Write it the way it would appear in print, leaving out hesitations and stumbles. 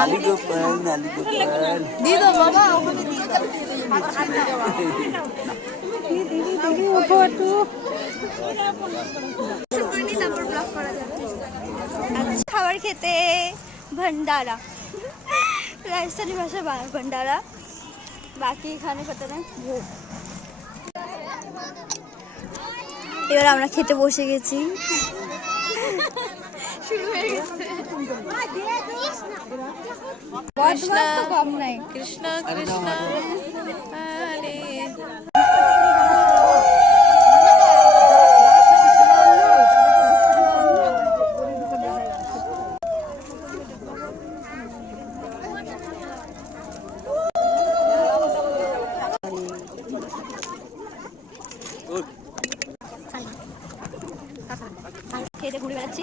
নালি গোপাল দিয়ে দাও বাবা খাবার খেতে भंडारा राजस्थानी भाषा भंडारा बाकी खाने पता नहीं भोग এবার আমরা খেতে বসে গেছি শুরু হয়ে গেছে কৃষ্ণা কম নাই কৃষ্ণ কৃষ্ণ হরে খেতে ঘুরে বেড়াচ্ছি